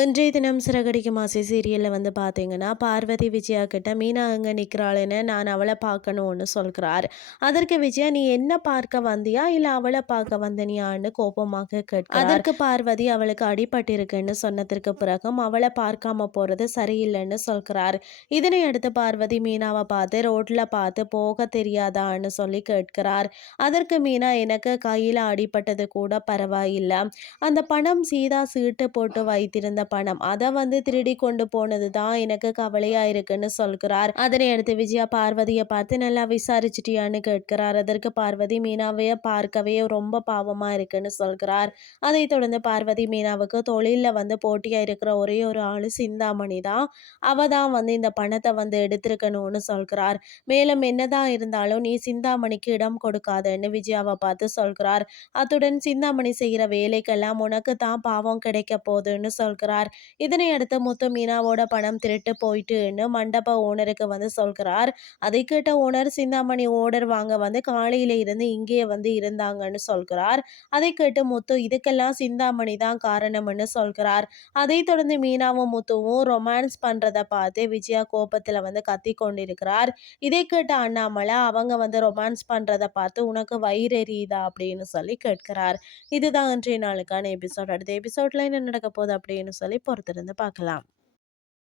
இன்றைய தினம் சிறகடிக்கும் ஆசை சீரியலில் வந்து பார்த்தீங்கன்னா பார்வதி விஜயா கிட்ட மீனா அங்கே நிற்கிறாளுன்னு நான் அவளை பார்க்கணும்னு சொல்கிறார். அதற்கு விஜயா நீ என்ன பார்க்க வந்தியா? இல்லை அவளை பார்க்க வந்தனியான்னு கோபமாக கேட்க அதற்கு பார்வதி அவளுக்கு அடிபட்டிருக்குன்னு சொன்னதற்கு பிறகும் அவளை பார்க்காம போகிறது சரியில்லைன்னு சொல்கிறார். இதனை அடுத்து பார்வதி மீனாவை பார்த்து ரோட்டில் பார்த்து போக தெரியாதான்னு சொல்லி கேட்கிறார். அதற்கு மீனா எனக்கு கையில் அடிபட்டது கூட பரவாயில்லை. அந்த பணம் சீதா சீட்டு போட்டு வைத்திருந்த பணம். அதை வந்து திருடி கொண்டு போனது தான் எனக்கு கவலையா இருக்குன்னு சொல்கிறார். அதனை அடுத்து விஜயா பார்வதியை பார்த்து நல்லா விசாரிச்சிட்டியான்னு கேட்கிறார். அதற்கு பார்வதி மீனாவைய பார்க்கவே ரொம்ப பாவமா இருக்குன்னு சொல்கிறார். அதை தொடர்ந்து பார்வதி மீனாவுக்கு தொழிலில் வந்து போட்டியா இருக்கிற ஒரே ஒரு ஆள் சிந்தாமணி தான். அவ தான் வந்து இந்த பணத்தை வந்து எடுத்திருக்கணும்னு சொல்கிறார். மேலும் என்னதான் இருந்தாலும் நீ சிந்தாமணிக்கு இடம் கொடுக்காதன்னு விஜயாவை பார்த்து சொல்கிறார். அத்துடன் சிந்தாமணி செய்கிற வேலைக்கெல்லாம் உனக்கு தான் பாவம் கிடைக்க போகுதுன்னு சொல்கிறார். சொல்கிறார். இதனை அடுத்து முத்து மீனாவோட பணம் திருட்டு போயிட்டுன்னு மண்டப ஓனருக்கு வந்து சொல்கிறார். அதை கேட்ட ஓனர் சிந்தாமணி ஓடர் வாங்க வந்து காலையில இருந்து இங்கேயே வந்து இருந்தாங்கன்னு சொல்கிறார். அதை கேட்டு முத்து இதுக்கெல்லாம் சிந்தாமணி தான் காரணம்னு சொல்கிறார். அதை தொடர்ந்து மீனாவும் முத்துவும் ரொமான்ஸ் பண்றதை பார்த்து விஜயா கோபத்துல வந்து கத்தி கொண்டிருக்கிறார். இதை கேட்ட அண்ணாமலை அவங்க வந்து ரொமான்ஸ் பண்றதை பார்த்து உனக்கு வயிறு எரியுதா? அப்படின்னு சொல்லி கேட்கிறார். இதுதான் இன்றைய நாளுக்கான எபிசோட் அடுத்த எபிசோட்ல என்ன நடக்க போகுது அப்படின்னு சொல்லி பொறுத்திருந்து பார்க்கலாம்